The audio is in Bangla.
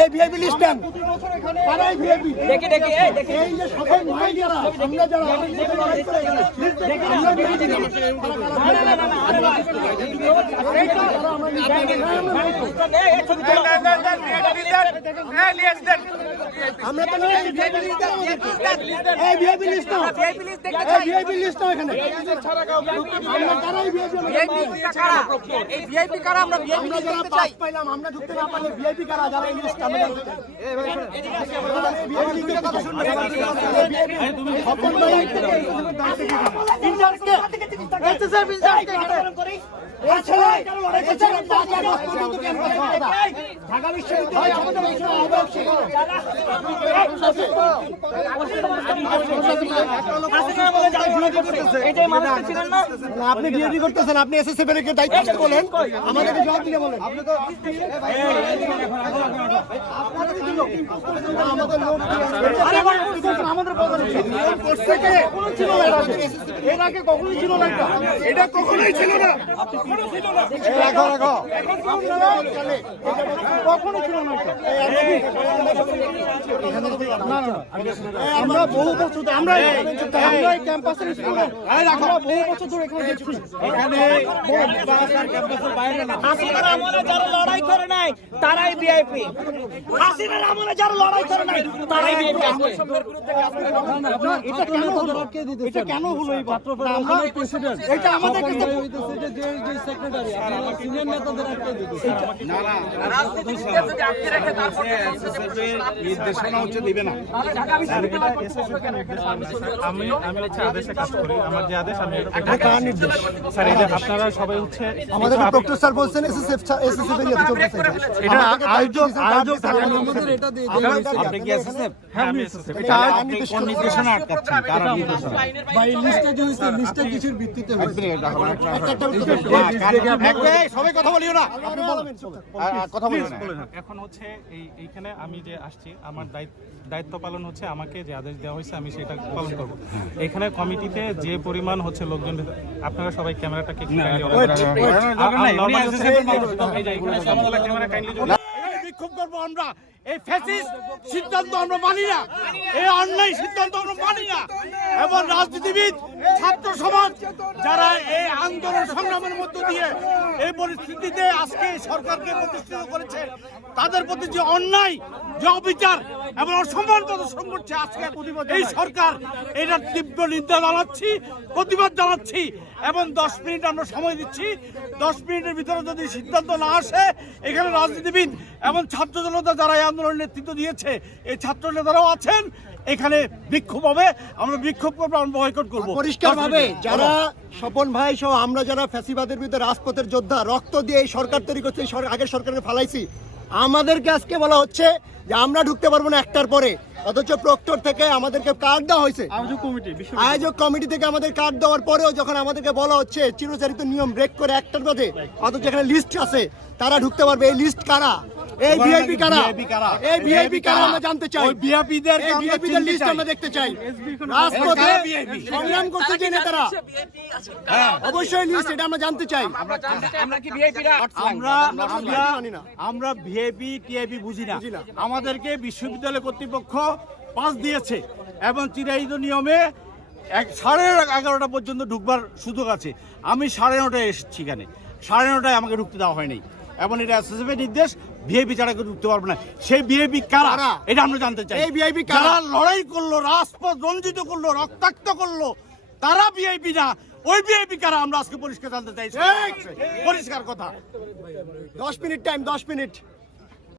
এই ভিআইপি লিস্ট দেন কারাই ভিআইপি দেখি দেখি এই দেখি এই যে সকল ভাই যারা আমরা যারা আমরা ভিআইপি এই, এই ছবি তোলো। আমরা তো ভিআইপি লিস্ট এই ভিআইপি লিস্ট এই ভিআইপি লিস্ট নাও এখানে। আমরা কারাই ভিআইপি কারা? এই VIP কারা? আমরা list যারা পাস। পাইলাম আমরা ঢুকতে না পারলে ভিআইপি কারা? যারা এই লিস্ট আমরা জানতে চাই। ভিআইপি লিস্টের কথা শুনবে সকল ভাই ইনচার্জকে এসএসএফ ইনচার্জকে এই এই ঢাকা বিশ্ববিদ্যালয়? আপনি ডিউটি করতেছেন আপনি এসএসএফ এর কে দায়িত্ব বলেন আমাদেরকে জবাব দিলে বলেন আপনি তো আমাদের লোক আমাদের করছে কে কখনো ছিল না এর আগে। কখনোই ছিল না এটা এটা কখনোই ছিল না রাখো রাখো কখনো ছিল না এটা। না, না, না। আমরা বহু বছর ধরে- আমরা আমরা এই ক্যাম্পাসের স্টুডেন্ট আমরা বহু বছর ধরে এখানে দেখছি হাসিনার আমলে যারা করে নাই তারাই ভিআইপি হাসিনার আমলে যারা লড়াই করে নাই তারাই ভিআইপি এটা কেন হলো এটা কেন হলো? এই পাত্র এটা আমাদের কাছে নির্দেশনা হচ্ছে দিবে না। আমি আমি হচ্ছে আদেশে কাজ করি। আমার যে আদেশ আমি এটা কার। নির্দেশ? স্যার এটা আপনারা সবাই হচ্ছে আমাদের ডক্টর স্যার বলছেন এসএসএফ এসএসএফ এর এটা আয়োজক আয়োজক আপনি কি এসএসএফ হ্যাঁ আমি এসেছি। এটা আপনি কোন নির্দেশনা আটকাচ্ছেন? কার নির্দেশনা এই, সবাই কথা বলিও না। আ, আ, কথা বলিও না এখন হচ্ছে এই এইখানে আমি যে আসছি আমার দায়িত্ব দায়িত্ব পালন হচ্ছে আমাকে যে আদেশ দেওয়া হয়েছে আমি সেটা পালন করব। এখানে কমিটিতে যে পরিমাণ হচ্ছে লোকজন আপনারা সবাই ক্যামেরাটাকে ক্যামেরা কাইন্ডলি বিক্ষোভ করব আমরা। এই ফ্যাসিস্ট সিদ্ধান্ত আমরা মানি না। এই অন্যায় সিদ্ধান্ত আমরা মানি না। এবং রাজনীতিবিদ, ছাত্র সমাজ, যারা এই আন্দোলন সংগ্রামের মধ্য দিয়ে এই পরিস্থিতিতে আজকে সরকারকে প্রতিষ্ঠিত করেছে, তাদের প্রতি যে অন্যায়, যে অবিচার এবং অসম্মান প্রদর্শন করছে আজকে এই সরকার এটার তীব্র নিন্দা জানাচ্ছি, প্রতিবাদ জানাচ্ছি এবং দশ মিনিট আমরা সময় দিচ্ছি। দশ মিনিটের ভিতরে যদি সিদ্ধান্ত না আসে, এখানে রাজনীতিবিদ এবং ছাত্র জনতা যারা আন্দোলনের নেতৃত্ব দিয়েছে। এই ছাত্র নেতারাও আছেন। এখানে বিক্ষোভ হবে। আমরা বিক্ষোভ করব আমরা বয়কট করব। পরিষ্কার ভাবে যারা স্বপন ভাই সহ আমরা যারা ফ্যাসিবাদের বিরুদ্ধে রাজপথের যোদ্ধা রক্ত দিয়ে এই সরকার তৈরি করছে আগের সরকারকে ফালাইছি আমাদেরকে আজকে বলা হচ্ছে যে আমরা ঢুকতে পারব না একটার পরে। অথচ প্রক্টর থেকে আমাদেরকে কার্ড দেওয়া হয়েছে। আয়োজক কমিটি থেকে আমাদের কার্ড দেওয়ার পরেও যখন আমাদেরকে বলা হচ্ছে চিরচারিত নিয়ম ব্রেক করে একটার মধ্যে অথচ এখানে লিস্ট আছে তারা ঢুকতে পারবে। এই লিস্ট কারা? এই ভিআইপি কারা এই ভিআইপি কারা আমরা জানতে চাই ওই ভিআইপিদের এই ভিআইপিদের লিস্ট আমরা দেখতে চাই রাজপথে? সংগ্রাম করছে যে নেতারা অবশ্যই লিস্ট এটা আমরা জানতে চাই আমরা কি ভিআইপিরা আমরা আমরা আমরা না। আমরা ভিআইপি টিআইপি বুঝি না বুঝি না। আমাদেরকে বিশ্ববিদ্যালয় কর্তৃপক্ষ পাস দিয়েছে এবং চিরায়িত নিয়মে এক সাড়ে এগারোটা পর্যন্ত ঢুকবার সুযোগ আছে আমি সাড়ে নটায় এসেছি এখানে সাড়ে নটায় আমাকে ঢুকতে দেওয়া হয়নি এবং এটা এসএসএফের নির্দেশ ভিআইপি ছাড়া কেউ ঢুকতে পারবে না। সেই ভিআইপি কারা? এটা আমরা জানতে চাই। এই ভিআইপি কারা? লড়াই করল রাজপথ রঞ্জিত করল রক্তাক্ত করল তারা ভিআইপি না। ওই ভিআইপি কারা? আমরা আজকে পরিষ্কার জানতে চাই। পরিষ্কার কথা। দশ মিনিট টাইম দশ মিনিট।